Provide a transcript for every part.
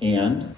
and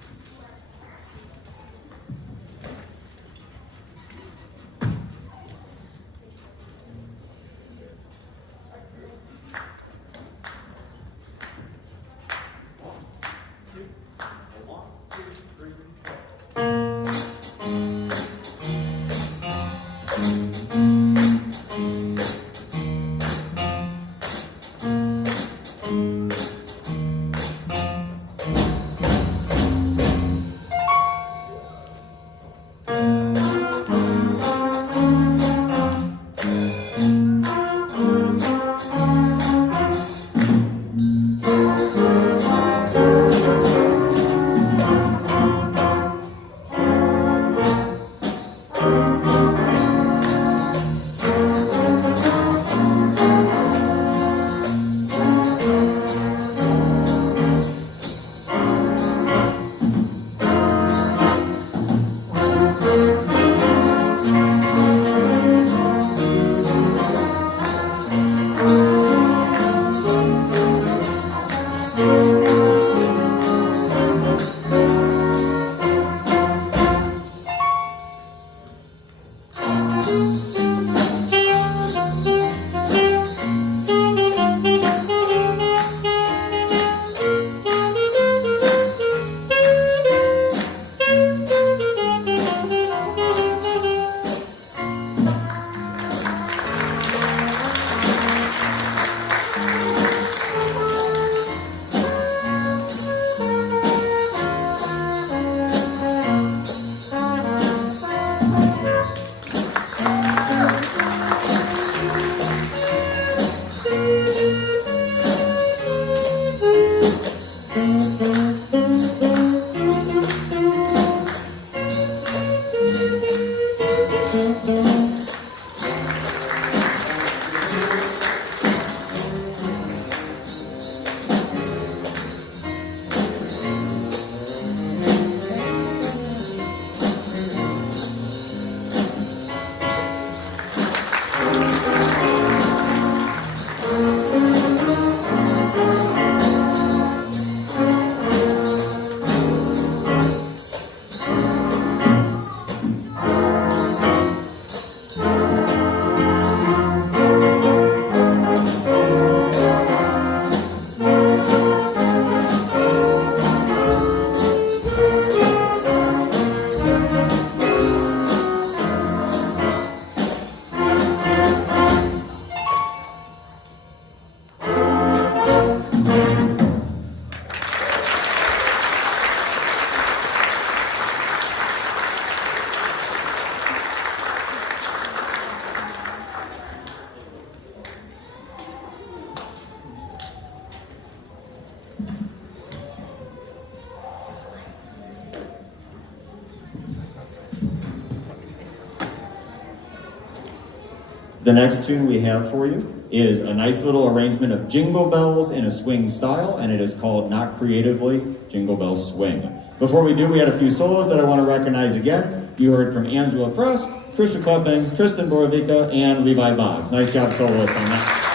the next tune we have for you is a nice little arrangement of Jingle Bells in a swing style, and it is called Not Creatively, Jingle Bell Swing. Before we do, we had a few solos that I want to recognize again. You heard from Angela Frost, Trisha Klepping, Tristan Borovica, and Levi Boggs. Nice job, soloists, on that.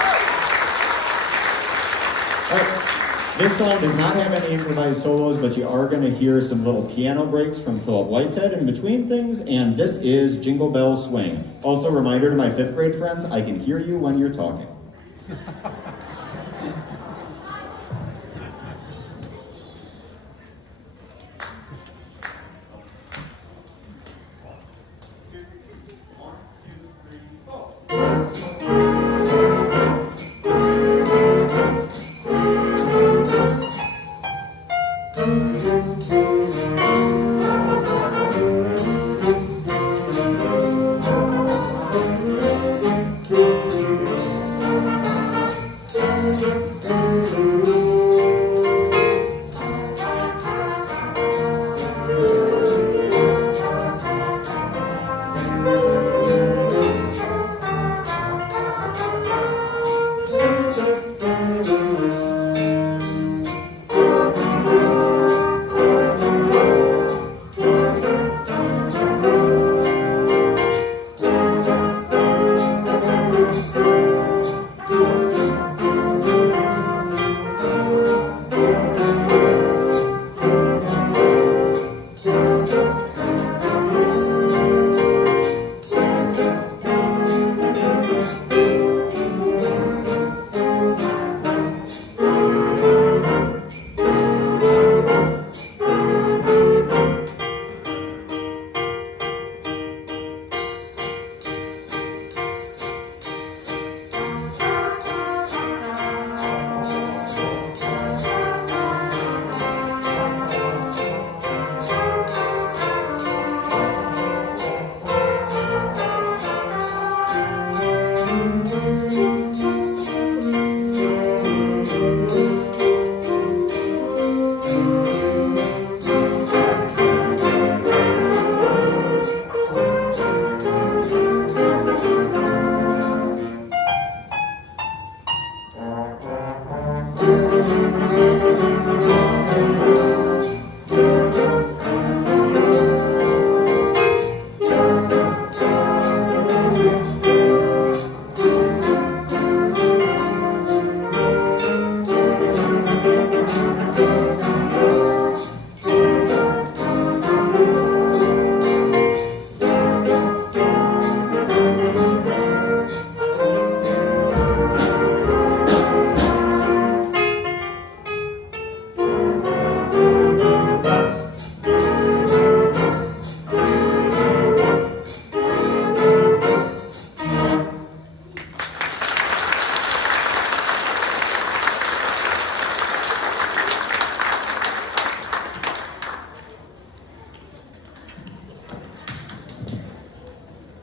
All right. This song does not have any improvised solos, but you are going to hear some little piano breaks from Philip Whitehead in between things, and this is Jingle Bell Swing. Also, reminder to my 5th grade friends, I can hear you when you're talking.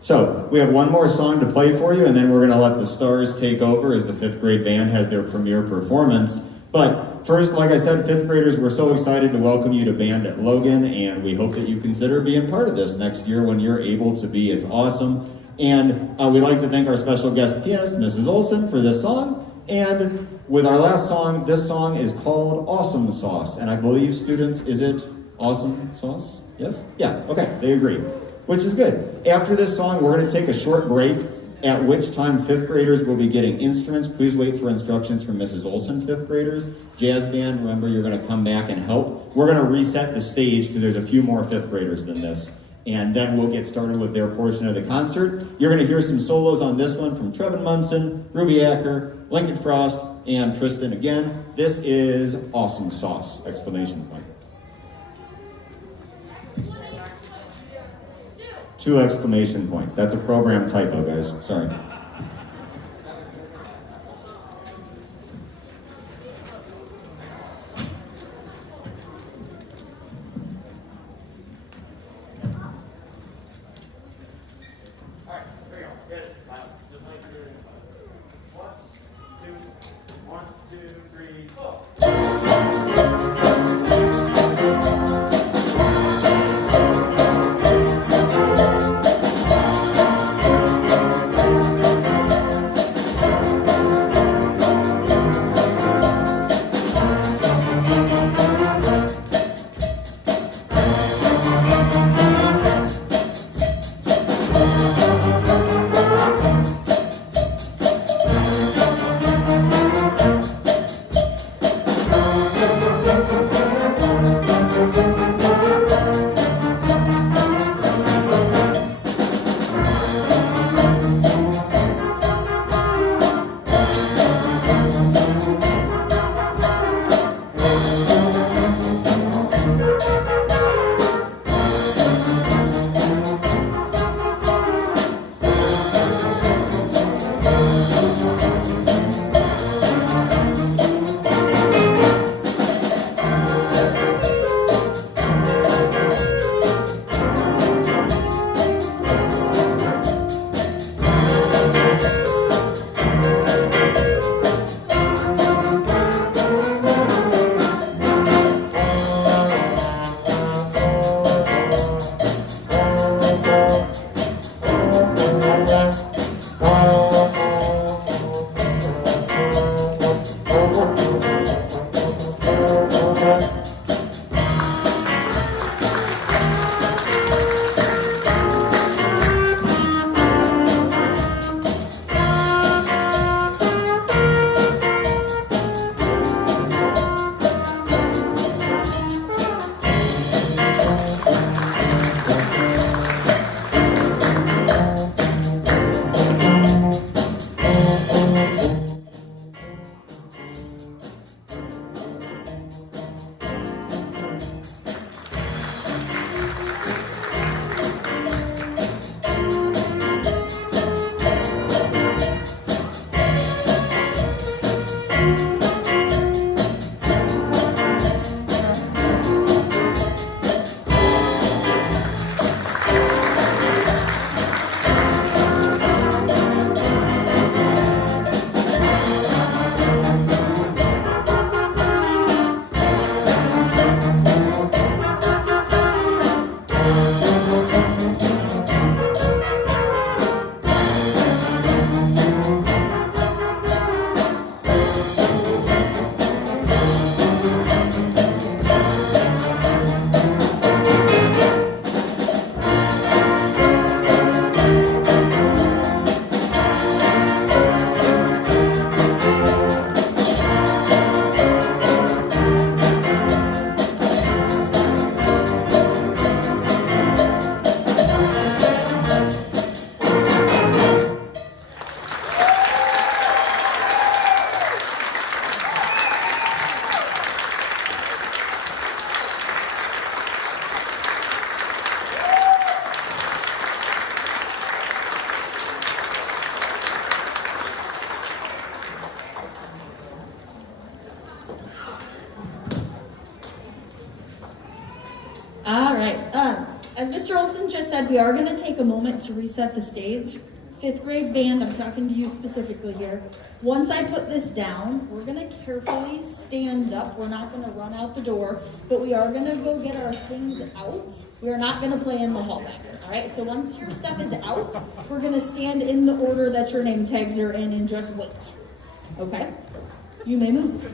So we have one more song to play for you, and then we're going to let the stars take over as the 5th grade band has their premiere performance. But first, like I said, 5th graders, we're so excited to welcome you to Band at Logan, and we hope that you consider being part of this next year when you're able to be. It's awesome. And we'd like to thank our special guest pianist, Mrs. Olson, for this song. And with our last song, this song is called Awesome Sauce. And I believe, students, is it Awesome Sauce? Yes? Yeah, okay, they agree. Which is good. After this song, we're going to take a short break, at which time 5th graders will be getting instruments. Please wait for instructions from Mrs. Olson, 5th graders. Jazz band, remember, you're going to come back and help. We're going to reset the stage because there's a few more 5th graders than this. And then we'll get started with their portion of the concert. You're going to hear some solos on this one from Trevin Munson, Ruby Acker, Lincoln Frost, and Tristan again. This is Awesome Sauce! Exclamation point. 2 exclamation points. That's a program typo, guys. Sorry. All right. As Mr. Olson just said, we are going to take a moment to reset the stage. Fifth grade band, I'm talking to you specifically here. Once I put this down, we're going to carefully stand up. We're not going to run out the door, but we are going to go get our things out. We are not going to play in the hall back there, all right? So once your stuff is out, we're going to stand in the order that your name tags are in and just wait, okay? You may move.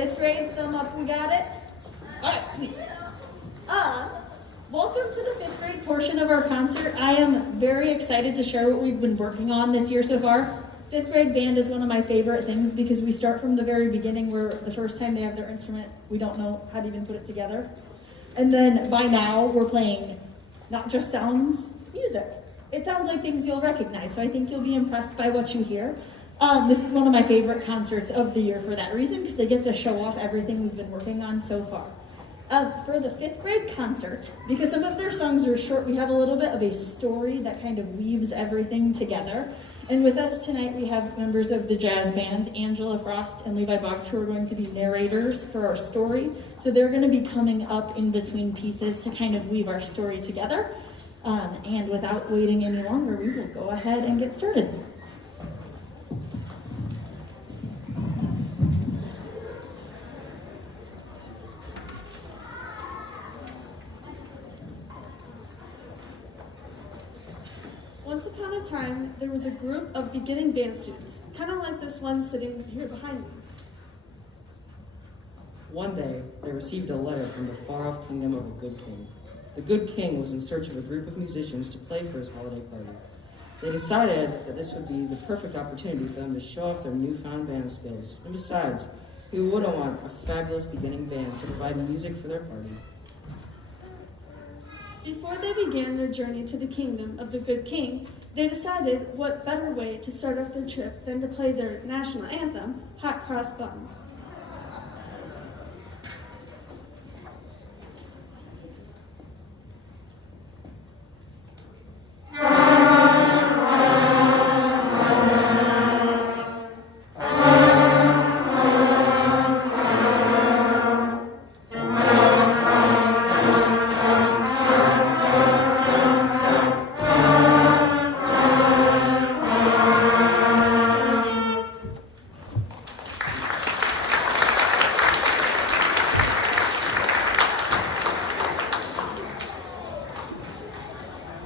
Fifth grade, thumb up, we got it? All right, sweet. Welcome to the fifth grade portion of our concert. I am very excited to share what we've been working on this year so far. Fifth grade band is one of my favorite things because we start from the very beginning where the first time they have their instrument, we don't know how to even put it together. And then by now, we're playing not just sounds, music. It sounds like things you'll recognize, so I think you'll be impressed by what you hear. This is one of my favorite concerts of the year for that reason, because they get to show off everything we've been working on so far. For the fifth grade concert, because some of their songs are short, we have a little bit of a story that kind of weaves everything together. And with us tonight, we have members of the jazz band, Angela Frost and Levi Box, who are going to be narrators for our story. So they're going to be coming up in between pieces to kind of weave our story together. And without waiting any longer, we will go ahead and get started. Once upon a time, there was a group of beginning band students, kind of like this one sitting here behind me. One day, they received a letter from the far-off kingdom of a good king. The good king was in search of a group of musicians to play for his holiday party. They decided that this would be the perfect opportunity for them to show off their newfound band skills. And besides, who wouldn't want a fabulous beginning band to provide music for their party? Before they began their journey to the kingdom of the good king, they decided what better way to start off their trip than to play their national anthem, Hot Cross Buns.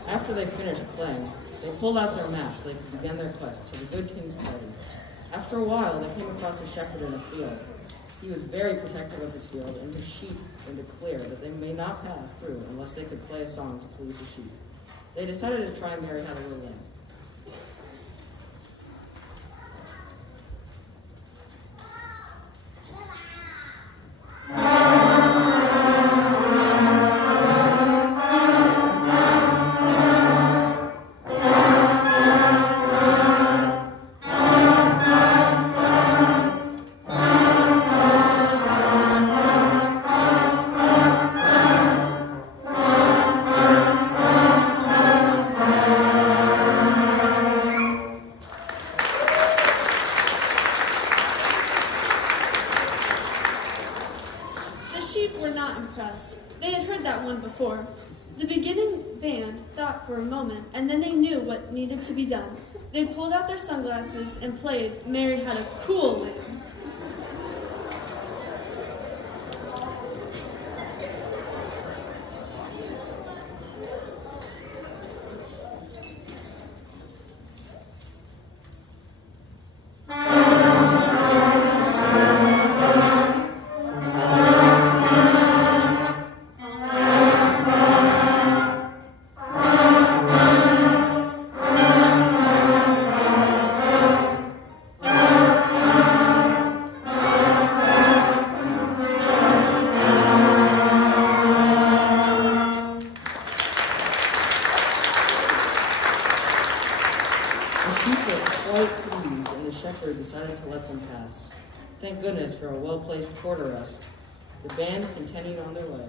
After they finished playing, they pulled out their maps so they could begin their quest to the good king's party. After a while, they came across a shepherd in a field. He was very protective of his field and his sheep made it clear that they may not pass through unless they could play a song to please the sheep. They decided to try Mary Had a Little Lamb. The sheep were not impressed. They had heard that one before. The beginning band thought for a moment, and then they knew what needed to be done. They pulled out their sunglasses and played Mary Had a Cool Lamb. The sheep were quite pleased, and the shepherd decided to let them pass. Thank goodness for a well-placed quarter rest. The band continued on their way.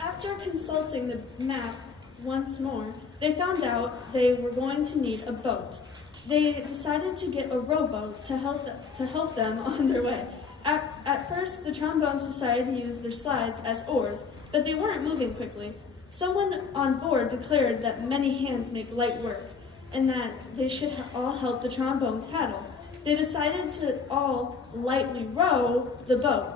After consulting the map once more, they found out they were going to need a boat. They decided to get a rowboat to help them on their way. At first, the trombones decided to use their slides as oars, but they weren't moving quickly. Someone on board declared that many hands make light work, and that they should all help the trombones paddle. They decided to all lightly row the boat.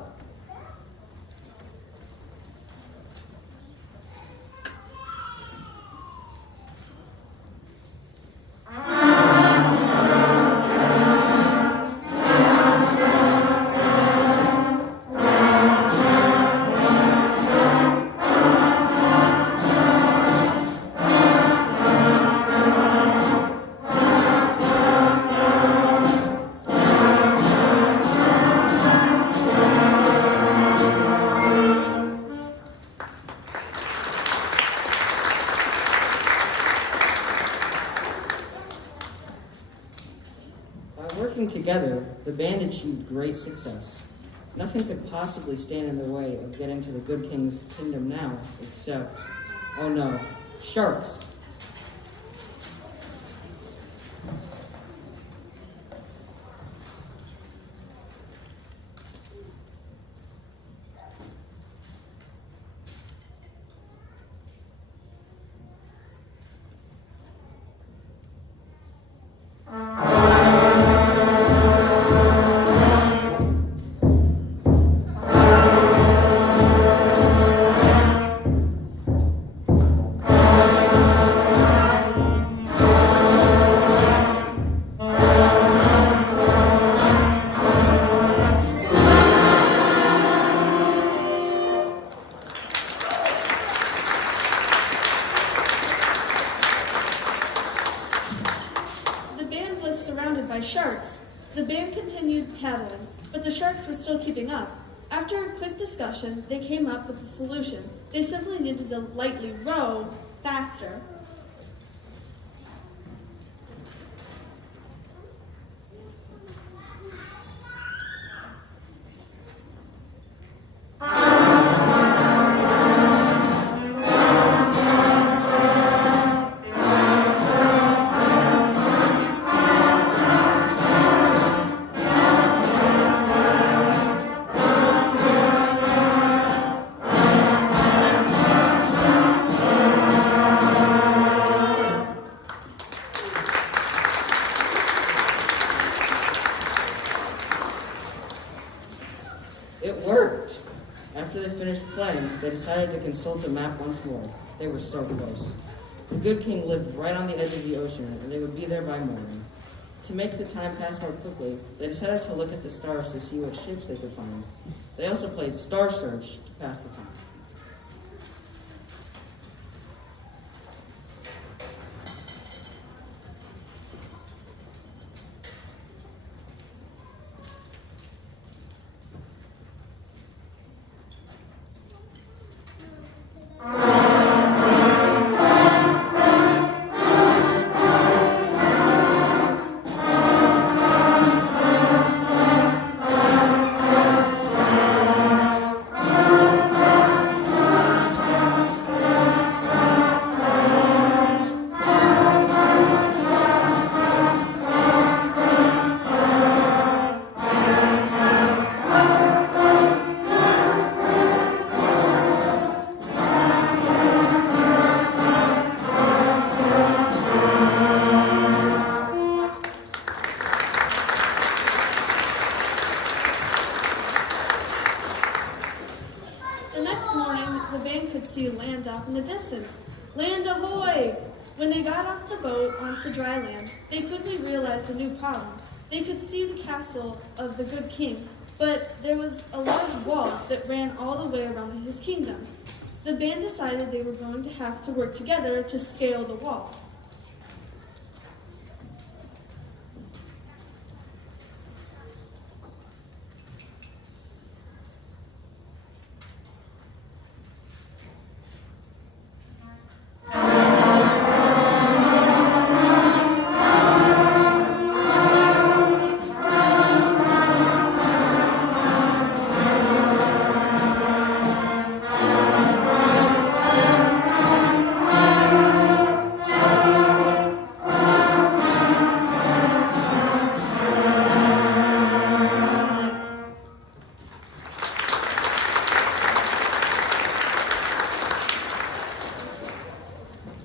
band achieved great success. Nothing could possibly stand in their way of getting to the good king's kingdom now, except, oh no, sharks. The band was surrounded by sharks. The band continued paddling, but the sharks were still keeping up. After a quick discussion, they came up with a solution. They simply needed to lightly row faster. It worked! After they finished playing, they decided to consult the map once more. They were so close. The good king lived right on the edge of the ocean, and they would be there by morning. To make the time pass more quickly, they decided to look at the stars to see what ships they could find. They also played Star Search to pass the time. The next morning, the band could see land off in the distance. Land ahoy! When they got off the boat onto dry land, they quickly realized a new problem. They could see the castle of the good king, but there was a large wall that ran all the way around his kingdom. The band decided they were going to have to work together to scale the wall.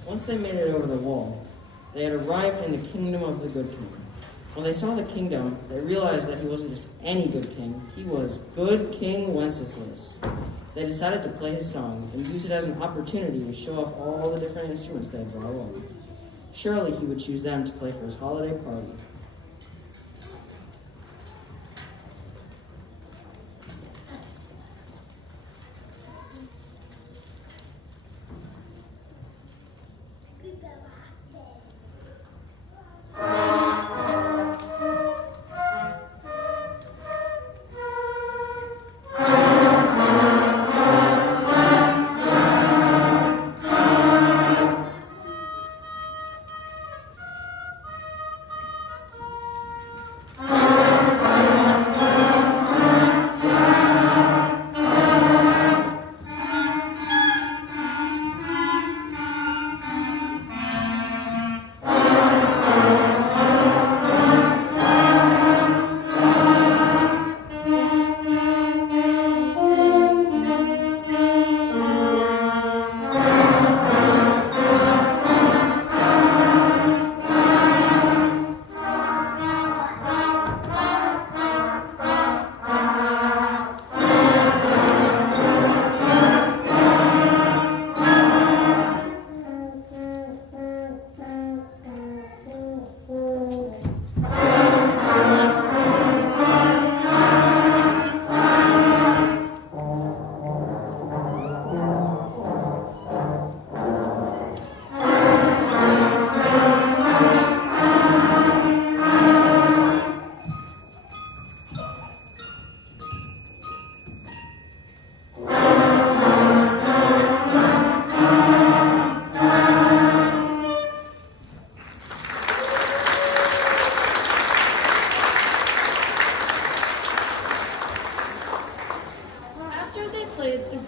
Once they made it over the wall, they had arrived in the kingdom of the good king. When they saw the kingdom, they realized that he wasn't just any good king, he was Good King Wenceslas. They decided to play his song and use it as an opportunity to show off all the different instruments they had brought along. Surely he would choose them to play for his holiday party.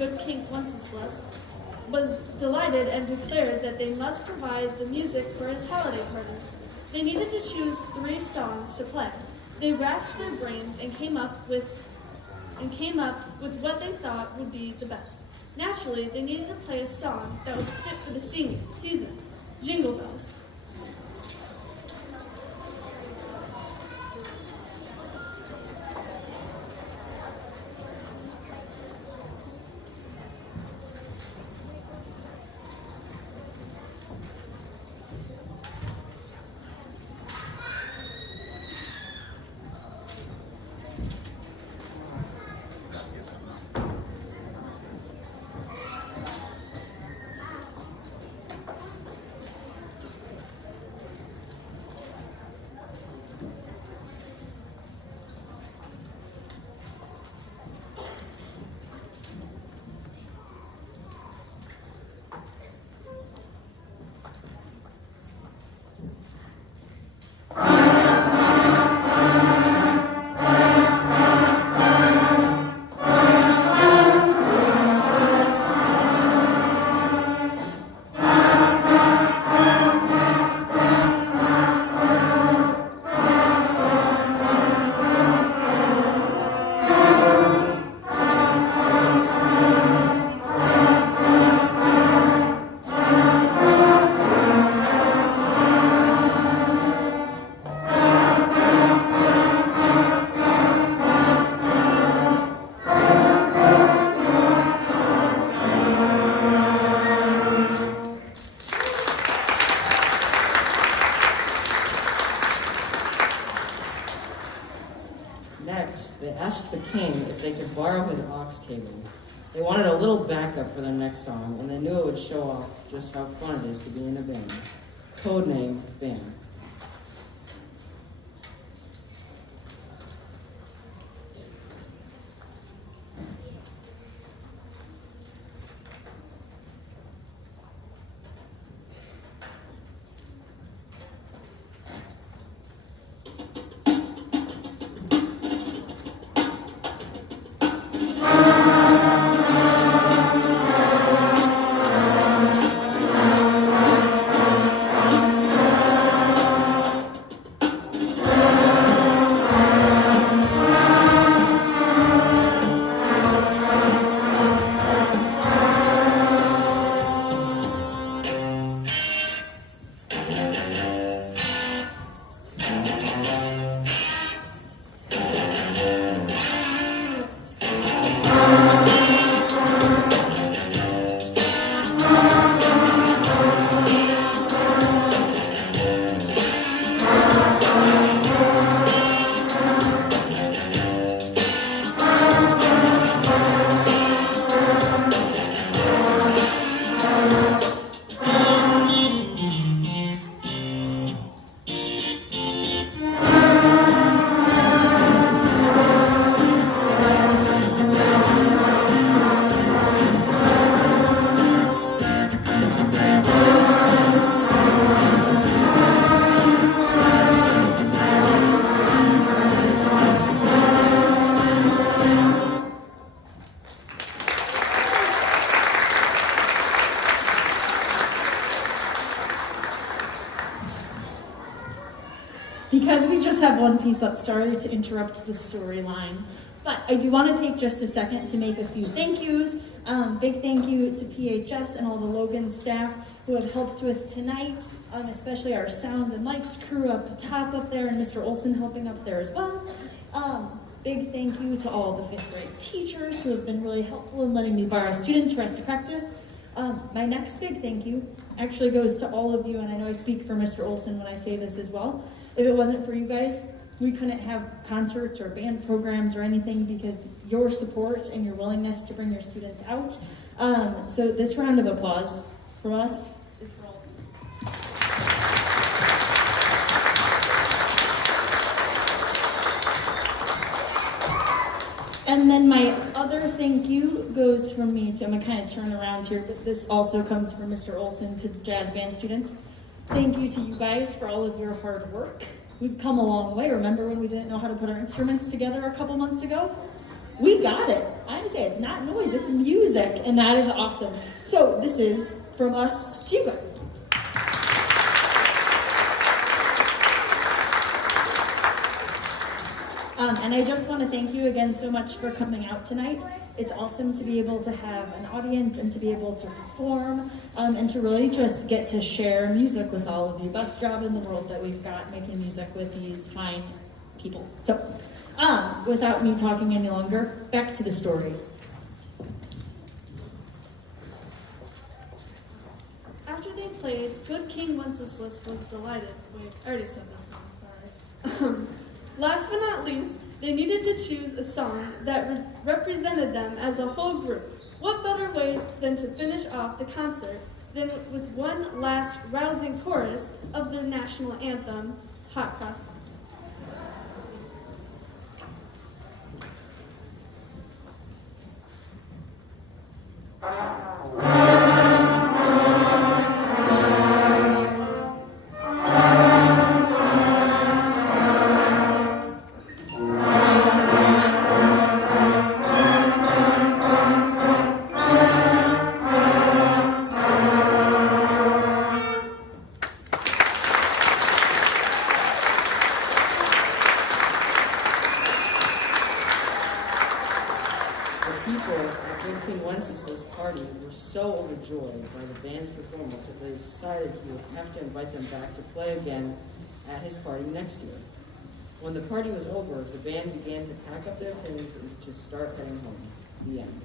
good King Wenceslas, was delighted and declared that they must provide the music for his holiday party. They needed to choose 3 songs to play. They racked their brains and came up with what they thought would be the best. Naturally, they needed to play a song that was fit for the season, Jingle Bells. Next, they asked the king if they could borrow his aux cable. They wanted a little backup for their next song, and they knew it would show off just how fun it is to be in a band. Codename Band. Because we just have one piece up, sorry to interrupt the storyline, but I do want to take just a second to make a few thank yous. Big thank you to PHS and all the Logan staff who had helped with tonight, especially our sound and lights crew up top up there, and Mr. Olson helping up there as well. Big thank you to all the 5th grade teachers who have been really helpful in letting me borrow students for us to practice. My next big thank you actually goes to all of you, and I know I speak for Mr. Olson when I say this as well. If it wasn't for you guys, we couldn't have concerts or band programs or anything, because your support and your willingness to bring your students out. So this round of applause from us is for all of you. And then my other thank you goes from me to, I'm gonna kind of turn around here, but this also comes from Mr. Olson to jazz band students. Thank you to you guys for all of your hard work. We've come a long way. Remember when we didn't know how to put our instruments together a couple months ago? We got it. I have to say, it's not noise, it's music, and that is awesome. So this is from us to you guys. And I just want to thank you again so much for coming out tonight. It's awesome to be able to have an audience and to be able to perform and to really just get to share music with all of you. Best job in the world that we've got making music with these fine people. So, without me talking any longer, back to the story. After they played, Good King Wenceslas was delighted. Wait, I already said this one, sorry. Last but not least, they needed to choose a song that represented them as a whole group. What better way than to finish off the concert than with one last rousing chorus of the national anthem, Hot Cross Buns. So overjoyed by the band's performance that they decided he would have to invite them back to play again at his party next year. When the party was over, the band began to pack up their things and to start heading home. The end.